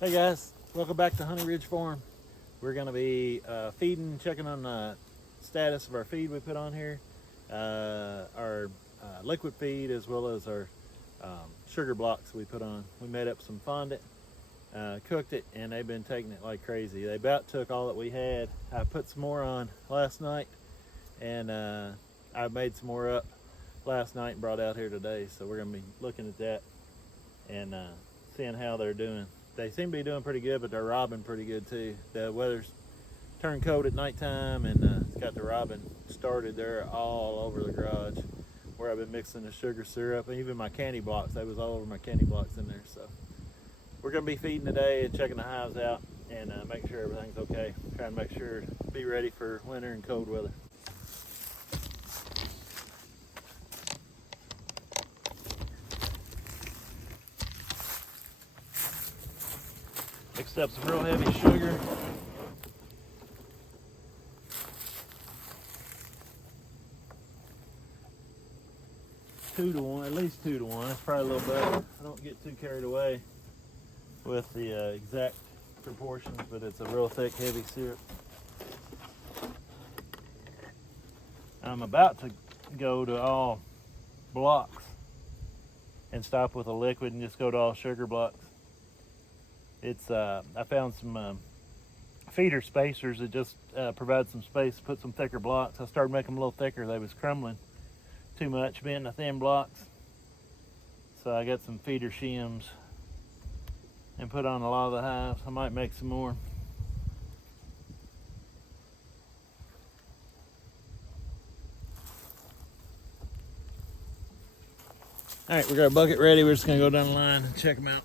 Hey guys, welcome back to Honey Ridge Farm. We're going to be checking on the status of our feed we put on here, our liquid feed as well as our sugar blocks we put on. We made up some fondant, cooked it, and they've been taking it like crazy. They about took all that we had. I put some more on last night, and I made some more up last night and brought out here today. So we're going to be looking at that and seeing how they're doing. They seem to be doing pretty good, but they're robbing pretty good too. The weather's turned cold at nighttime, and it's got the robbing started. They're all over the garage where I've been mixing the sugar syrup, and even my candy blocks. They was all over my candy blocks in there. So we're gonna be feeding today and checking the hives out and making sure everything's okay. Trying to make sure to be ready for winter and cold weather. Mixed up some real heavy sugar. Two to one, at least 2 to 1. That's probably a little better. I don't get too carried away with the exact proportions, but it's a real thick, heavy syrup. I'm about to go to all blocks and stop with a liquid and just go to all sugar blocks. It's I found some feeder spacers that just provide some space to put some thicker blocks. I started making them a little thicker. They was crumbling too much, being the thin blocks. So I got some feeder shims and put on a lot of the hives. I might make some more. All right, we got a bucket ready. We're just gonna go down the line and check them out.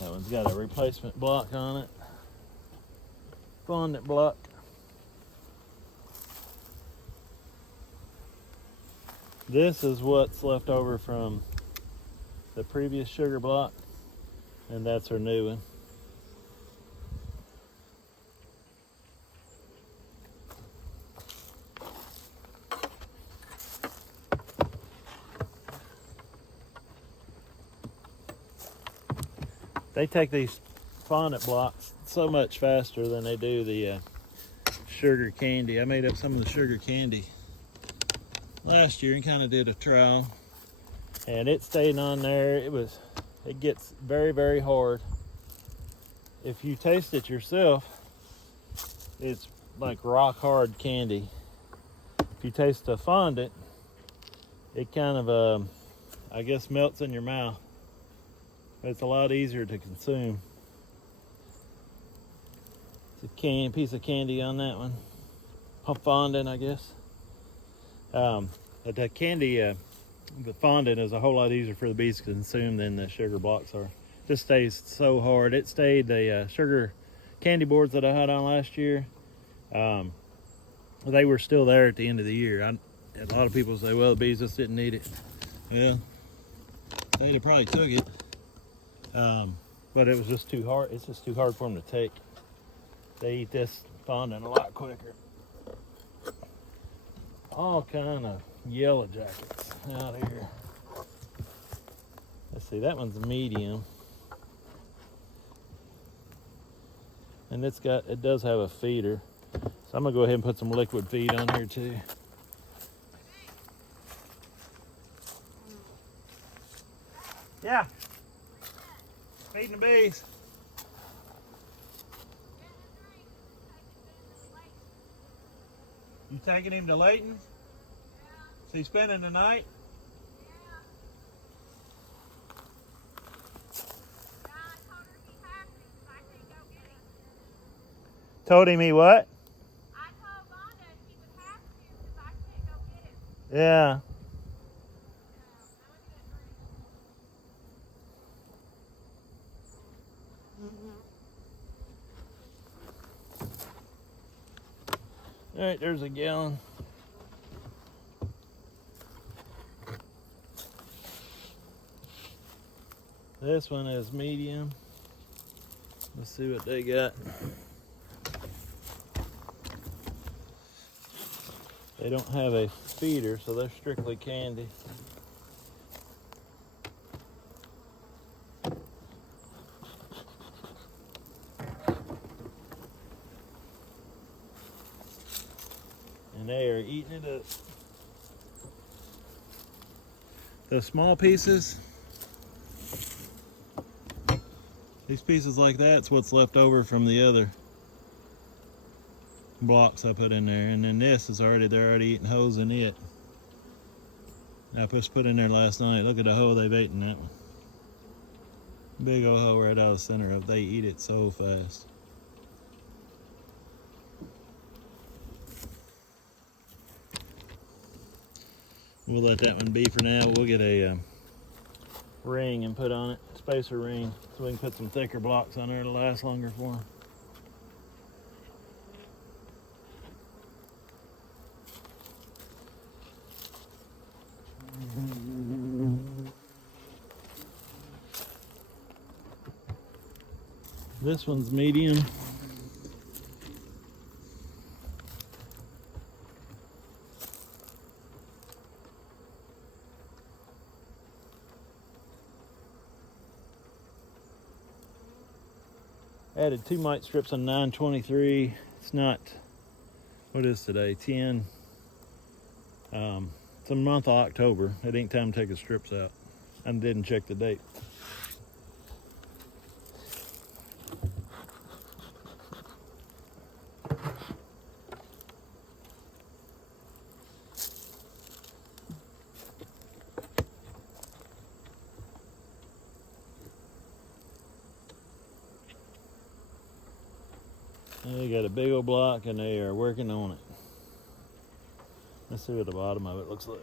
That one's got a replacement block on it. Fondant block. This is what's left over from the previous sugar block, and that's our new one. They take these fondant blocks so much faster than they do the sugar candy. I made up some of the sugar candy last year and kind of did a trial, and it stayed on there. It gets very, very hard. If you taste it yourself, it's like rock hard candy. If you taste the fondant, it kind of I guess melts in your mouth. It's a lot easier to consume. It's a piece of candy on that one. Fondant, I guess. But the candy, the fondant is a whole lot easier for the bees to consume than the sugar blocks are. Just stays so hard. It stayed the sugar candy boards that I had on last year. They were still there at the end of the year. A lot of people say, well, the bees just didn't need it. Well, they'd have probably took it. But it was just too hard. It's just too hard for them to take. They eat this fondant a lot quicker. All kind of yellow jackets out here. Let's see, that one's medium. And it does have a feeder. So I'm gonna go ahead and put some liquid feed on here too. Yeah. Feeding the bees. You taking him to Layton? Is he spending the night? Told him he what? I told Vonda he would have to because I can't go get him. Yeah. All right, there's a gallon. This one is medium. Let's see what they got. They don't have a feeder, so they're strictly candy. And they are eating it up. The small pieces, these pieces like that's what's left over from the other blocks I put in there, and then this is they're already eating holes in it. I just put in there last night. Look at the hole they've eaten that one. Big old hole right out of the center of it. They eat it so fast. We'll let that one be for now. We'll get a ring and put on it, spacer ring, so we can put some thicker blocks on there to last longer for them. This one's medium. Added 2 mite strips on 9/23. It's not, what is today, 10. It's the month of October. It ain't time to take the strips out. I didn't check the date. They got a big old block and they are working on it. Let's see what the bottom of it looks like.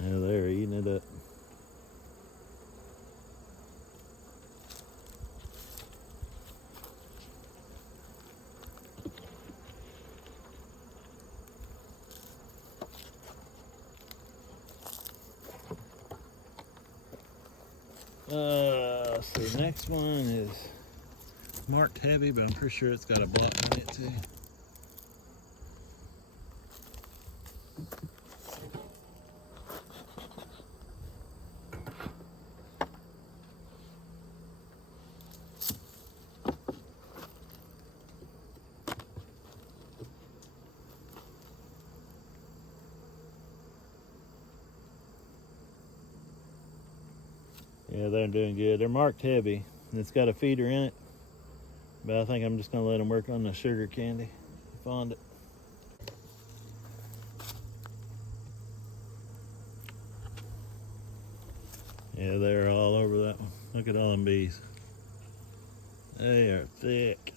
Yeah, they're eating it up. Let's see, next one is marked heavy, but I'm pretty sure it's got a block on it too. Yeah, they're doing good. They're marked heavy, and it's got a feeder in it. But I think I'm just gonna let them work on the sugar candy. Fond it. Yeah, they're all over that one. Look at all them bees. They are thick.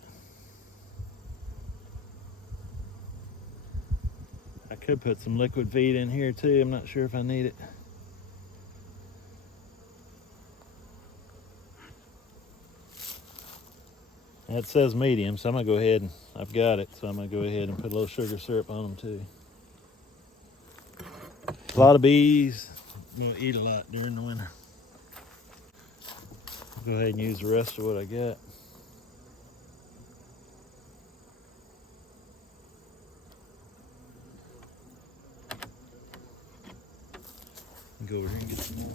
I could put some liquid feed in here too. I'm not sure if I need it. That says medium, so I'm gonna go ahead and I've got it, so I'm gonna go ahead and put a little sugar syrup on them too. A lot of bees will eat a lot during the winter. Go ahead and use the rest of what I got. Go over here and get some more.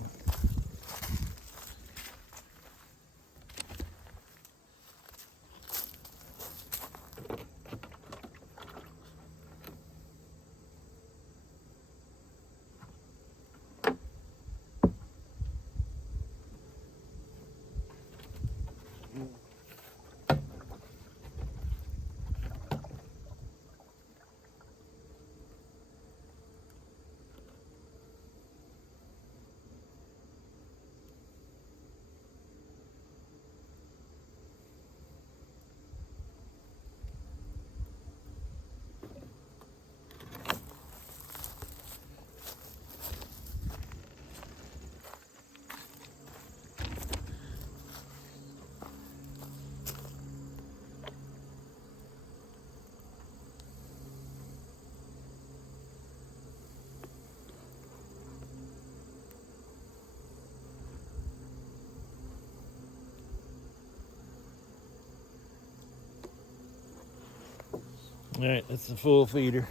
All right, that's the full feeder.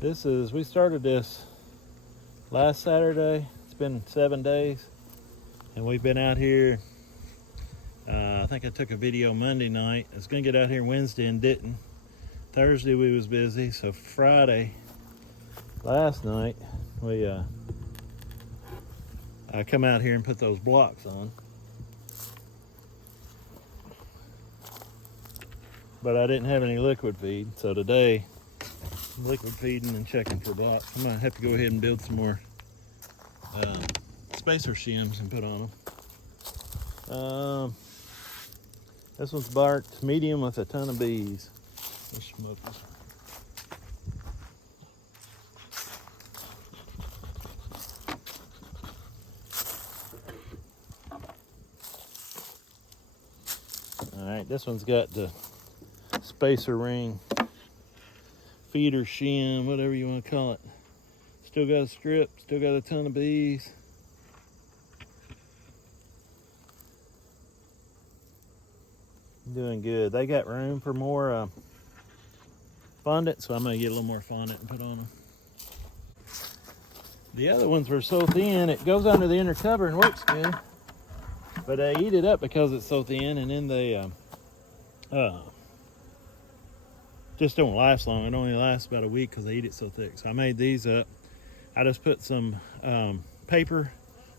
We started this last Saturday. It's been 7 days, and we've been out here. I think I took a video Monday night. I was gonna get out here Wednesday and didn't. Thursday we was busy, so Friday, last night, I come out here and put those blocks on. But I didn't have any liquid feed, so today I'm liquid feeding and checking for blocks. I'm gonna have to go ahead and build some more spacer shims and put on them. This one's barked medium with a ton of bees. Let's smoke this. All right, this one's got the spacer ring, feeder shim, whatever you want to call it. Still got a strip, still got a ton of bees. Doing good. They got room for more fondant, so I'm gonna get a little more fondant and put on them. The other ones were so thin, it goes under the inner cover and works good. But they eat it up because it's so thin, and then they just don't last long. It only lasts about a week because they eat it so thick. So I made these up. I just put some paper,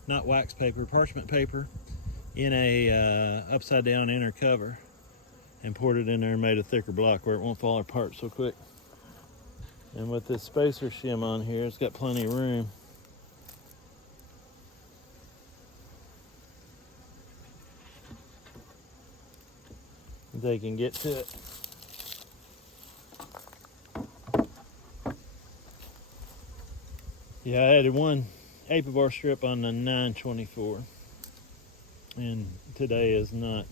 not wax paper, parchment paper, in a upside down inner cover, and poured it in there and made a thicker block where it won't fall apart so quick. And with this spacer shim on here, it's got plenty of room. They can get to it. Yeah, I added one apivar strip on the 924, and today is not.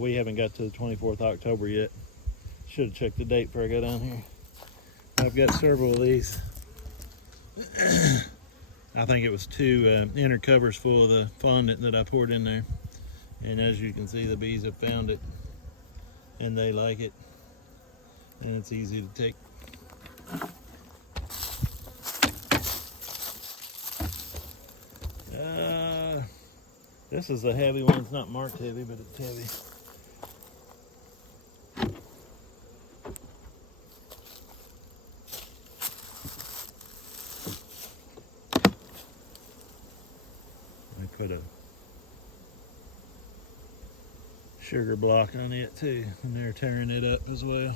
We haven't got to the 24th October yet. Should have checked the date before I got on here. I've got several of these. I think it was 2 inner covers full of the fondant that I poured in there. And as you can see, the bees have found it, and they like it, and it's easy to take. This is a heavy one. It's not marked heavy, but it's heavy. I put a sugar block on it too, and they're tearing it up as well.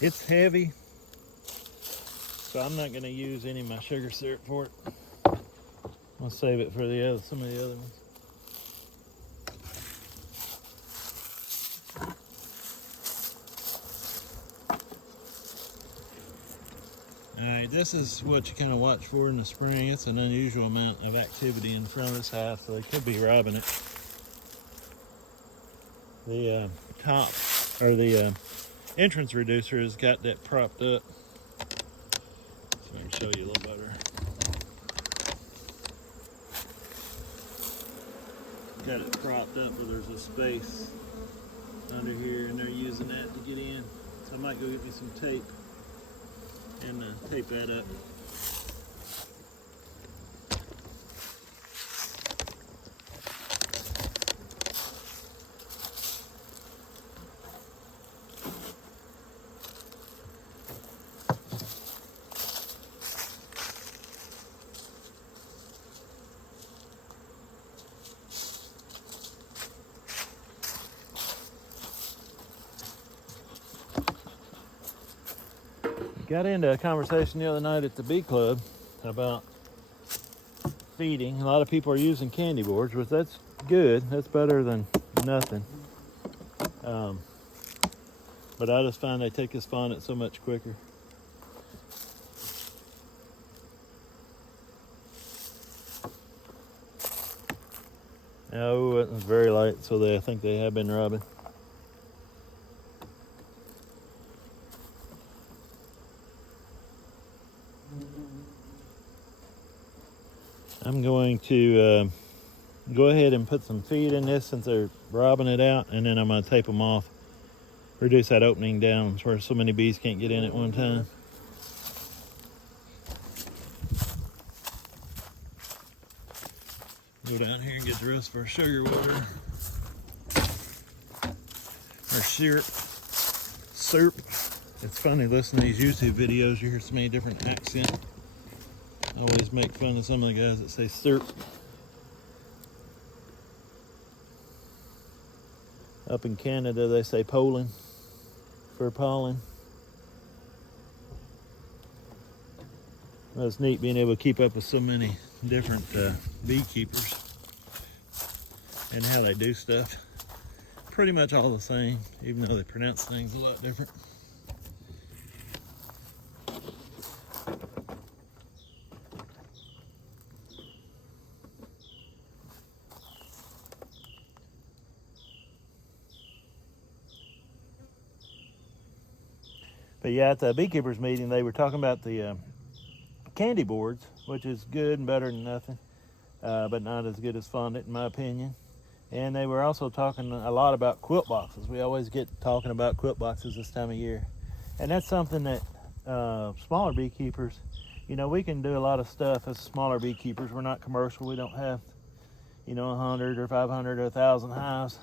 It's heavy, so I'm not going to use any of my sugar syrup for it. I'll save it for some of the other ones. Alright, this is what you kind of watch for in the spring. It's an unusual amount of activity in front of this house, so they could be robbing it. The top, or the entrance reducer has got that propped up. So I can show you a little better. Got it propped up where there's a space under here, and they're using that to get in. So I might go get me some tape and tape that up. Got into a conversation the other night at the bee club about feeding. A lot of people are using candy boards, which that's good. That's better than nothing. But I just find they take this fondant so much quicker. Oh, it was very light, so I think they have been robbing. I'm going to go ahead and put some feed in this since they're robbing it out, and then I'm going to tape them off, reduce that opening down where so many bees can't get in at one time. Go down here and get the rest of our sugar water, our syrup. It's funny listening to these YouTube videos, you hear so many different accents. I always make fun of some of the guys that say syrup. Up in Canada, they say pollen for pollen. Well, it's neat being able to keep up with so many different beekeepers and how they do stuff. Pretty much all the same, even though they pronounce things a lot different. But yeah, at the beekeepers meeting, they were talking about the candy boards, which is good and better than nothing, but not as good as fondant in my opinion. And they were also talking a lot about quilt boxes. We always get talking about quilt boxes this time of year. And that's something that smaller beekeepers, you know, we can do a lot of stuff as smaller beekeepers. We're not commercial. We don't have, you know, 100 or 500 or 1,000 hives.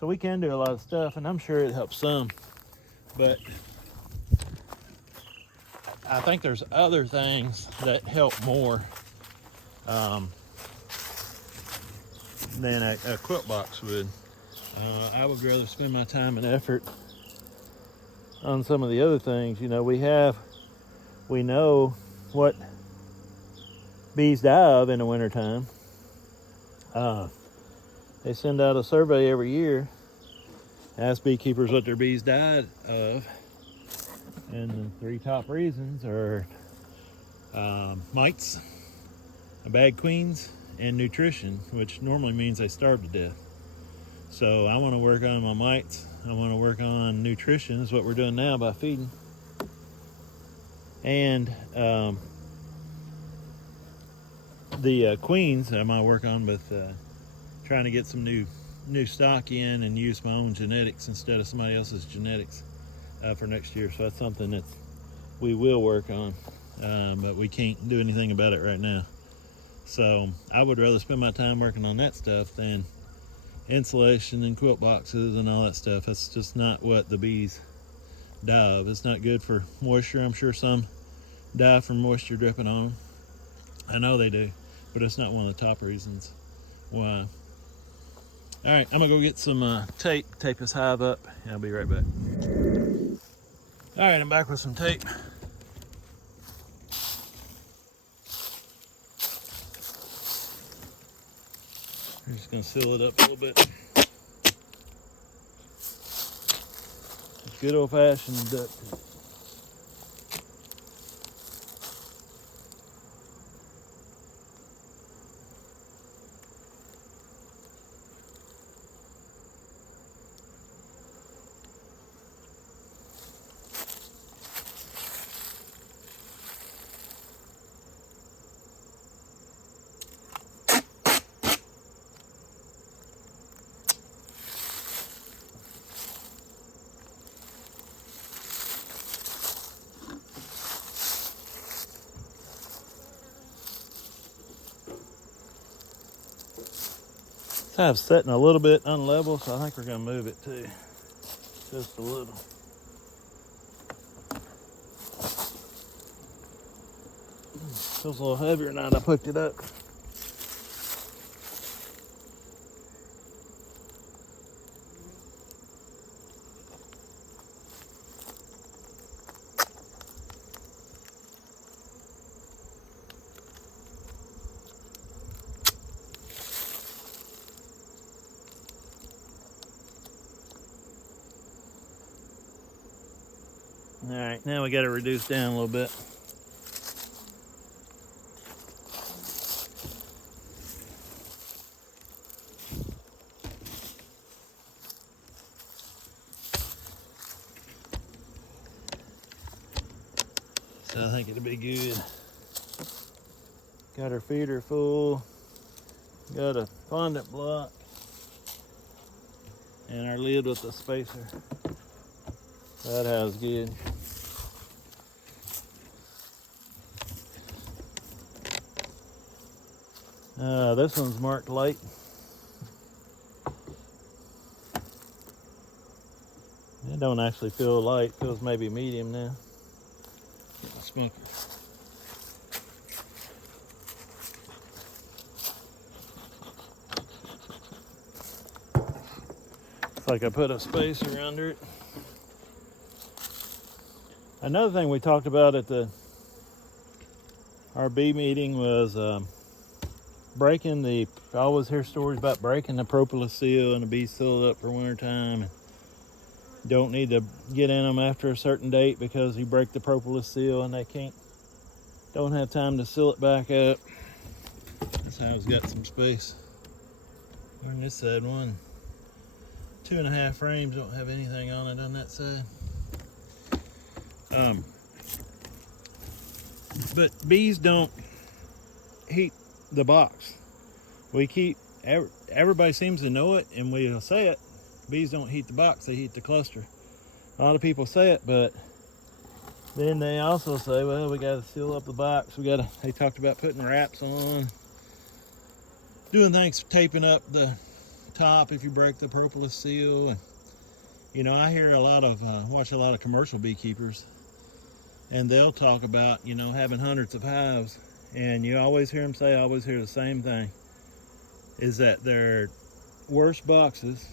So we can do a lot of stuff, and I'm sure it helps some. But I think there's other things that help more than a quilt box would. I would rather spend my time and effort on some of the other things. You know, we know what bees die of in the wintertime. They send out a survey every year, ask beekeepers what their bees died of, and the 3 top reasons are mites, bad queens, and nutrition, which normally means they starve to death. So I want to work on my mites. I want to work on nutrition, is what we're doing now by feeding. And the queens I might work on with trying to get some new stock in and use my own genetics instead of somebody else's genetics for next year. So that's something that we will work on, but we can't do anything about it right now. So I would rather spend my time working on that stuff than insulation and quilt boxes and all that stuff. That's just not what the bees die of. It's not good for moisture. I'm sure some die from moisture dripping on them. I know they do, but it's not one of the top reasons why. All right, I'm gonna go get some tape this hive up, and I'll be right back. All right, I'm back with some tape. I'm just gonna seal it up a little bit. Good old-fashioned duct tape. Kind of setting a little bit unlevel, so I think we're gonna move it too, just a little. Feels a little heavier now that I picked it up. All right, now we got to reduce down a little bit. So I think it'll be good. Got our feeder full. Got a fondant block. And our lid with the spacer. That has good. This one's marked light. It don't actually feel light, feels maybe medium now. Get my smoker. It's like I put a spacer under it. Another thing we talked about at our bee meeting was breaking the. I always hear stories about breaking the propolis seal and the bees sealed up for wintertime. And don't need to get in them after a certain date because you break the propolis seal and they don't have time to seal it back up. This hive's got some space. On this side, 2.5 frames don't have anything on it on that side. But bees don't heat the box. Everybody seems to know it, and we'll say it. Bees don't heat the box, they heat the cluster. A lot of people say it, but then they also say, well, we got to seal up the box. They talked about putting wraps on, doing things, taping up the top if you break the propolis seal. And, I hear watch a lot of commercial beekeepers, and they'll talk about, having hundreds of hives. And you always hear them say, I always hear the same thing, is that their worst boxes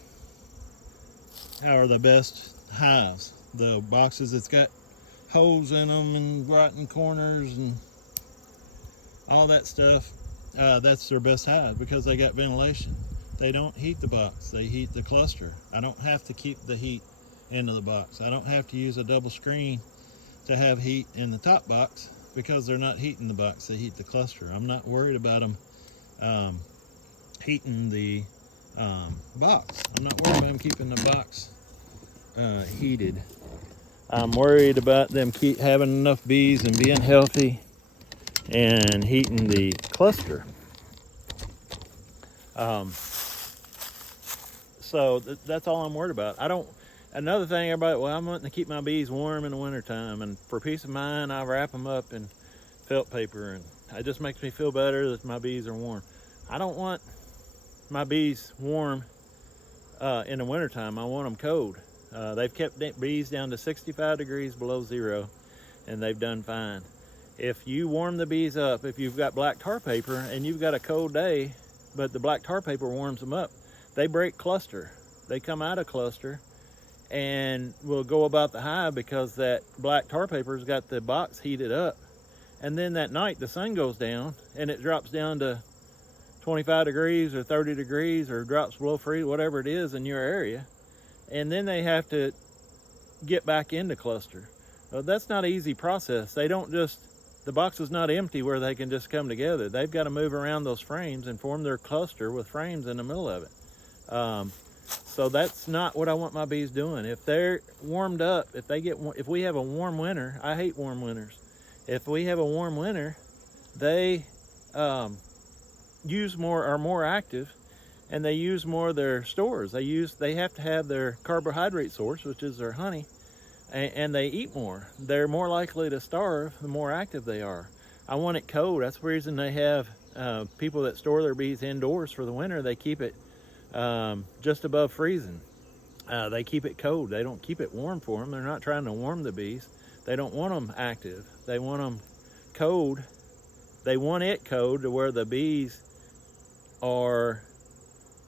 are the best hives. The boxes that's got holes in them and rotten corners and all that stuff, that's their best hive because they got ventilation. They don't heat the box, they heat the cluster. I don't have to keep the heat into the box. I don't have to use a double screen to have heat in the top box because they're not heating the box, they heat the cluster. I'm not worried about them heating the box. I'm not worried about them keeping the box heated. I'm worried about them having enough bees and being healthy and heating the cluster. So that's all I'm worried about. Another thing, everybody, I'm wanting to keep my bees warm in the wintertime, and for peace of mind, I wrap them up in felt paper, and it just makes me feel better that my bees are warm. I don't want my bees warm in the wintertime. I want them cold. They've kept bees down to 65 degrees below zero, and they've done fine. If you warm the bees up, if you've got black tar paper and you've got a cold day, but the black tar paper warms them up, they break cluster. They come out of cluster and will go about the hive because that black tar paper's got the box heated up. And then that night the sun goes down and it drops down to 25 degrees or 30 degrees or drops below freeze, whatever it is in your area. And then they have to get back into cluster. Well, that's not an easy process. The box is not empty where they can just come together. They've got to move around those frames and form their cluster with frames in the middle of it. So that's not what I want my bees doing. If they're warmed up, if we have a warm winter, I hate warm winters. If we have a warm winter, they are more active, and they use more of their stores. They have to have their carbohydrate source, which is their honey, and they eat more. They're more likely to starve the more active they are. I want it cold. That's the reason they have people that store their bees indoors for the winter. They keep it just above freezing. They keep it cold. They don't keep it warm for them. They're not trying to warm the bees. They don't want them active. They want them cold. They want it cold to where the bees are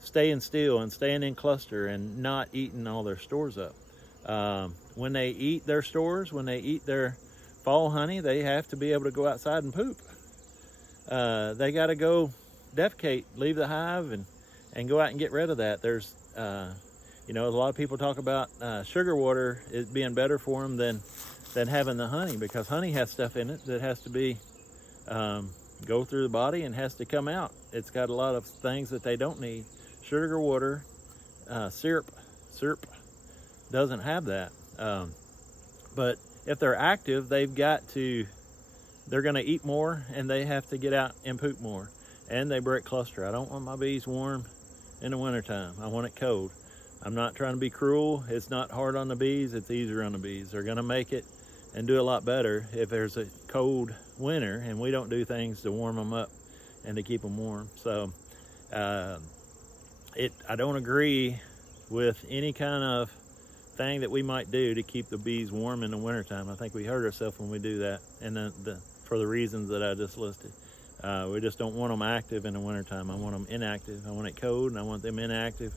staying still and staying in cluster and not eating all their stores up. When they eat their stores, when they eat their fall honey, they have to be able to go outside and poop. They got to go defecate, leave the hive, and go out and get rid of that. There's, a lot of people talk about sugar water is being better for them than having the honey, because honey has stuff in it that has to be go through the body and has to come out. It's got a lot of things that they don't need. Sugar water, syrup doesn't have that. But if they're active, they've got to they're gonna eat more and they have to get out and poop more. And they break cluster. I don't want my bees warm in the wintertime. I want it cold. I'm not trying to be cruel. It's not hard on the bees, it's easier on the bees. They're gonna make it and do a lot better if there's a cold winter and we don't do things to warm them up and to keep them warm. So I don't agree with any kind of thing that we might do to keep the bees warm in the wintertime. I think we hurt ourselves when we do that, and for the reasons that I just listed. We just don't want them active in the wintertime. I want them inactive. I want it cold and I want them inactive,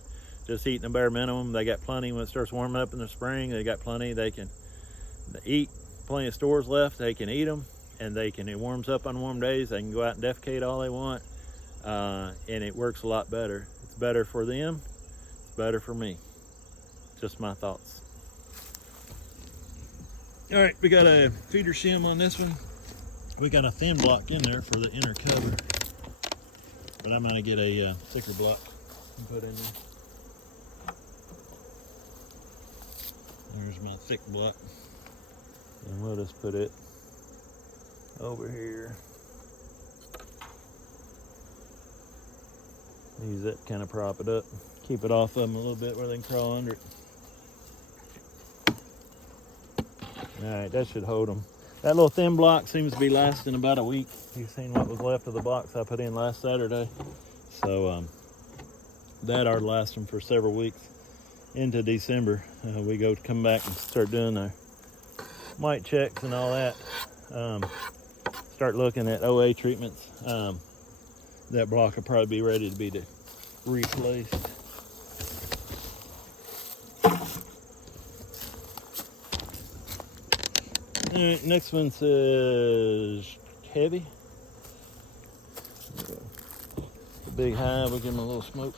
just eating the bare minimum. They got plenty when it starts warming up in the spring. They got plenty. They can eat, plenty of stores left. They can eat them, and it warms up on warm days. They can go out and defecate all they want, and it works a lot better. It's better for them. It's better for me. Just my thoughts. All right, we got a feeder shim on this one. We got a thin block in there for the inner cover, but I'm gonna get a thicker block and put in there. There's my thick block, and we'll just put it over here. Use that to kind of prop it up, keep it off of them a little bit where they can crawl under it. All right, that should hold them. That little thin block seems to be lasting about a week. You've seen what was left of the blocks I put in last Saturday. So that ought to last them for several weeks into December. We come back and start doing our mite checks and all that. Start looking at OA treatments. That block will probably be ready to be replaced. All right, next one says heavy. The big hive, we'll give them a little smoke.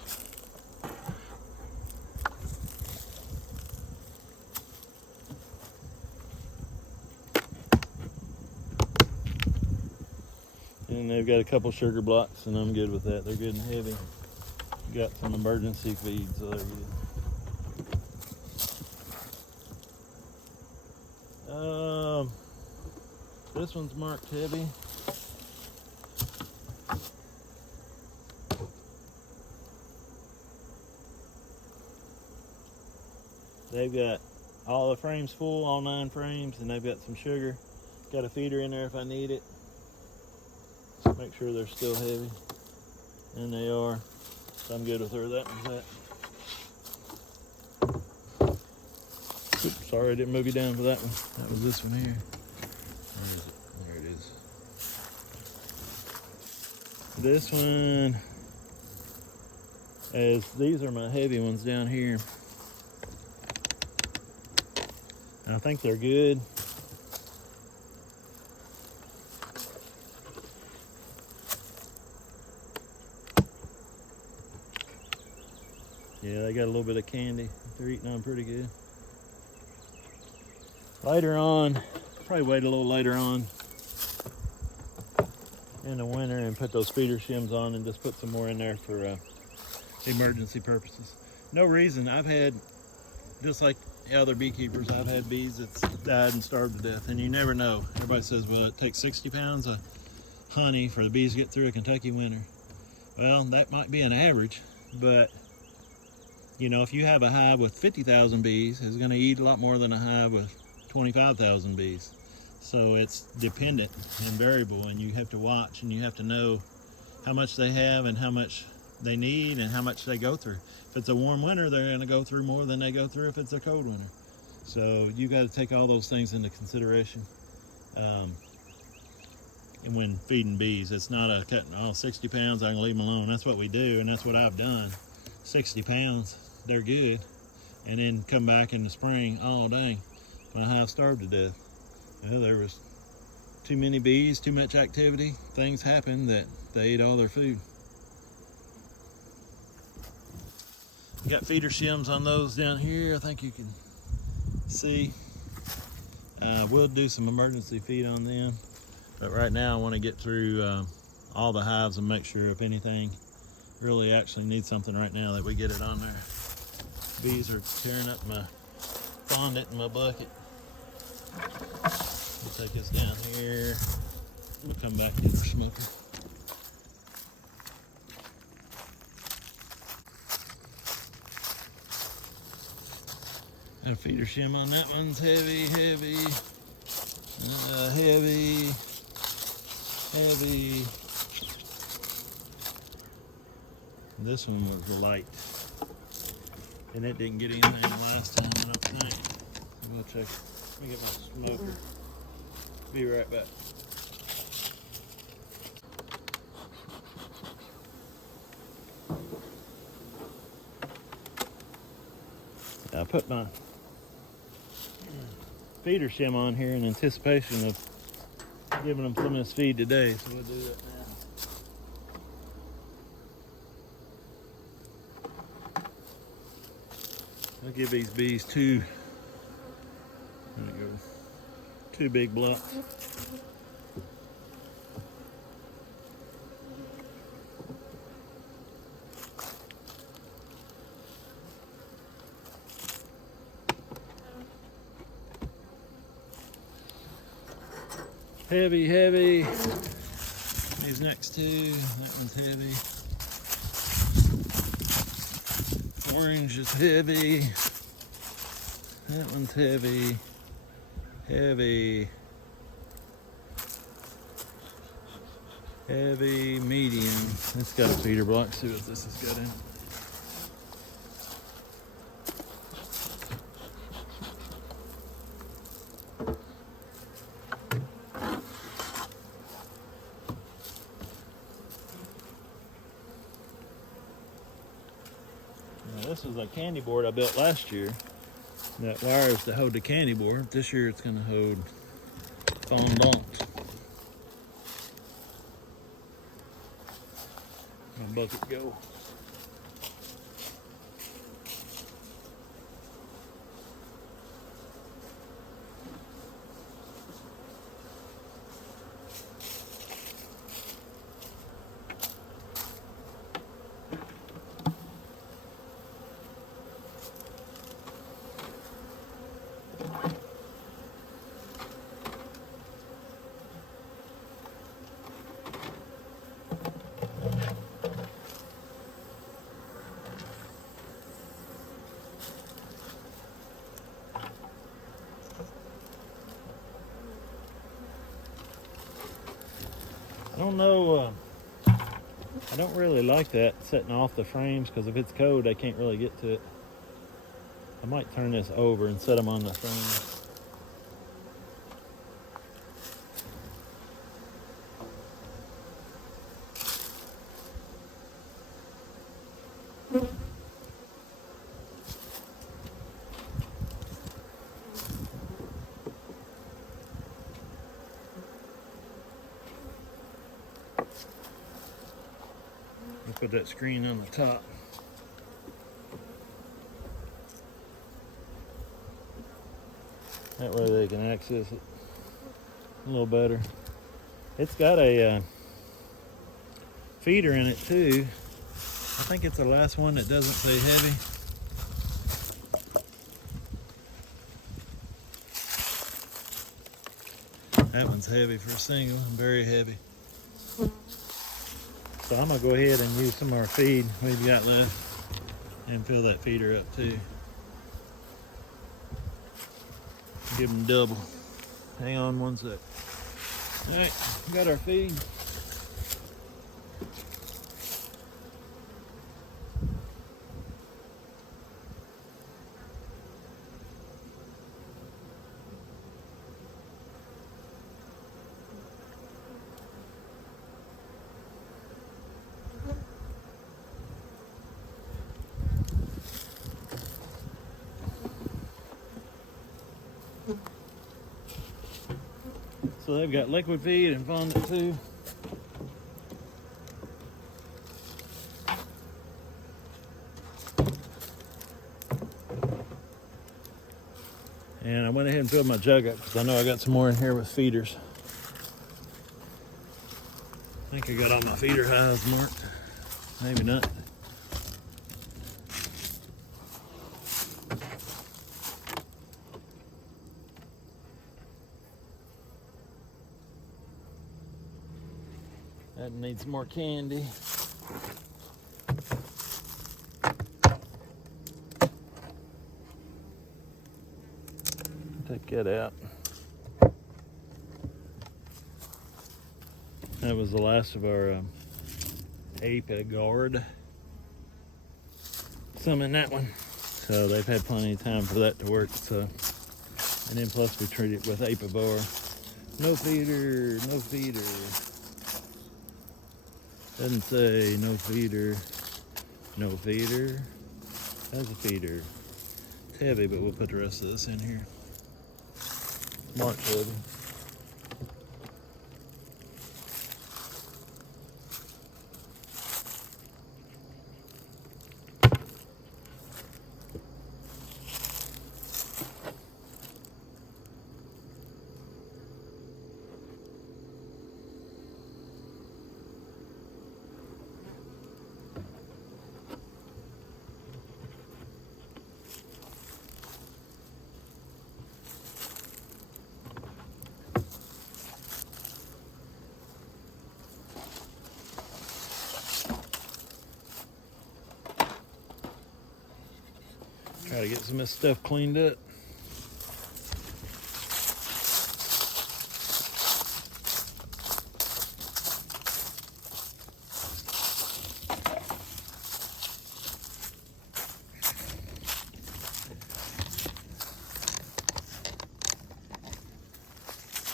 And they've got a couple sugar blocks, and I'm good with that. They're good and heavy. Got some emergency feeds, so they're good. This one's marked heavy. They've got all the frames full, all 9 frames, and they've got some sugar. Got a feeder in there if I need it. Make sure they're still heavy, and they are. So I'm good with where that one's at. Oops, sorry I didn't move you down for that one. That was this one here. Where is it? There it is. This one, these are my heavy ones down here. And I think they're good. Yeah, they got a little bit of candy. They're eating on pretty good. Later on, probably wait a little later on in the winter and put those feeder shims on and just put some more in there for emergency purposes. No reason. I've had, just like other beekeepers, I've had bees that's died and starved to death, and you never know. Everybody says, well, it takes 60 pounds of honey for the bees to get through a Kentucky winter. Well, that might be an average, but you know, if you have a hive with 50,000 bees, it's going to eat a lot more than a hive with 25,000 bees. So it's dependent and variable, and you have to watch and you have to know how much they have and how much they need and how much they go through. If it's a warm winter, they're going to go through more than they go through if it's a cold winter. So you got to take all those things into consideration. And when feeding bees, it's not a cutting, 60 pounds, I can leave them alone. That's what we do, and that's what I've done. 60 pounds, they're good. And then come back in the spring, oh dang, my hive starved to death. Well, there was too many bees, too much activity. Things happened that they ate all their food. Got feeder shims on those down here. I think you can see. We'll do some emergency feed on them. But right now I want to get through all the hives and make sure if anything really actually needs something right now that we get it on there. Bees are tearing up my fondant in my bucket. We'll take this down here. We'll come back to our smoker. Got a feeder shim on that one's heavy. Heavy. This one was light. And it didn't get anything last time, I don't think. We'll check. Let me get my smoker. Be right back. I put my feeder shim on here in anticipation of giving them some of this feed today, so we'll do that now. I'll give these bees two big blocks. Heavy. These next two, that one's heavy. Orange is heavy. That one's heavy. Heavy, medium. It's got a feeder block. See what this has got in it. This is a candy board I built last year. That wire is to hold the candy board. This year it's going to hold fondant. My bucket go. I don't know, I don't really like that setting off the frames because if it's cold I can't really get to it. I might turn this over and set them on the frames. Put that screen on the top. That way they can access it a little better. It's got a feeder in it too. I think it's the last one that doesn't say heavy. That one's heavy for a single, very heavy. So I'm gonna go ahead and use some of our feed we've got left and fill that feeder up too. Give them double. Hang on one sec. All right, we got our feed. So they've got liquid feed and fondant too. And I went ahead and filled my jug up because I know I got some more in here with feeders. I think I got all my feeder hives marked. Maybe not. That needs more candy. Take that out. That was the last of our Apagard. Some in that one. So they've had plenty of time for that to work. So, and then plus we treat it with Apavar. No feeder, no feeder. Doesn't say no feeder, no feeder. That's a feeder. It's heavy, but we'll put the rest of this in here. Mark heavy. Try to get some of this stuff cleaned up.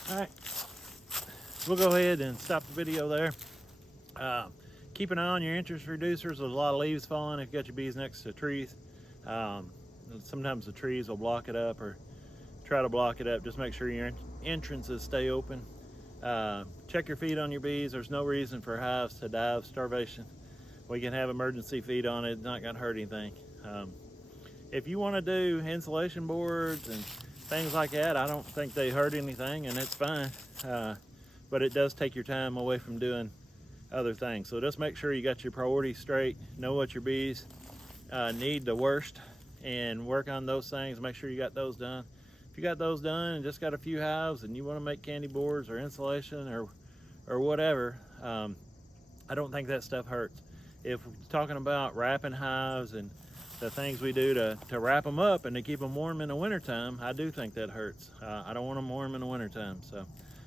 All right, we'll go ahead and stop the video there. Keep an eye on your interest reducers. There's a lot of leaves falling if you got your bees next to trees. Sometimes the trees will block it up or try to block it up. Just make sure your entrances stay open. Check your feed on your bees. There's no reason for hives to die of starvation. We can have emergency feed on it. It's not going to hurt anything. If you want to do insulation boards and things like that, I don't think they hurt anything, and it's fine. But it does take your time away from doing other things. So just make sure you got your priorities straight. Know what your bees need the worst, and work on those things. Make sure you got those done. If you got those done and just got a few hives and you want to make candy boards or insulation or whatever, I don't think that stuff hurts. If we're talking about wrapping hives and the things we do to wrap them up and to keep them warm in the wintertime, I do think that hurts. I don't want them warm in the wintertime. So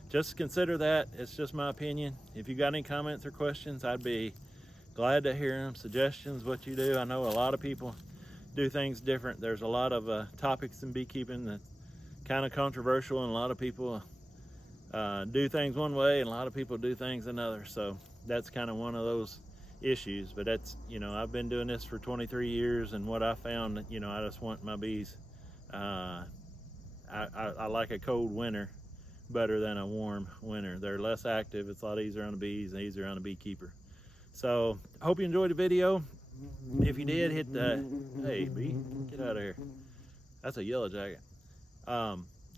just consider that. It's just my opinion. If you got any comments or questions, I'd be glad to hear them. Suggestions, what you do. I know a lot of people do things different. There's a lot of topics in beekeeping that kind of controversial, and a lot of people do things one way and a lot of people do things another. So that's kind of one of those issues. But that's, you know, I've been doing this for 23 years, and what I found, you know, I just want my bees, I like a cold winter better than a warm winter. They're less active. It's a lot easier on the bees and easier on the beekeeper. So I hope you enjoyed the video. If you did, hit the, hey bee, get out of here. That's a yellow jacket.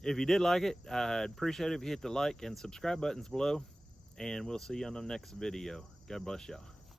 If you did like it, I'd appreciate it if you hit the like and subscribe buttons below, and we'll see you on the next video. God bless y'all.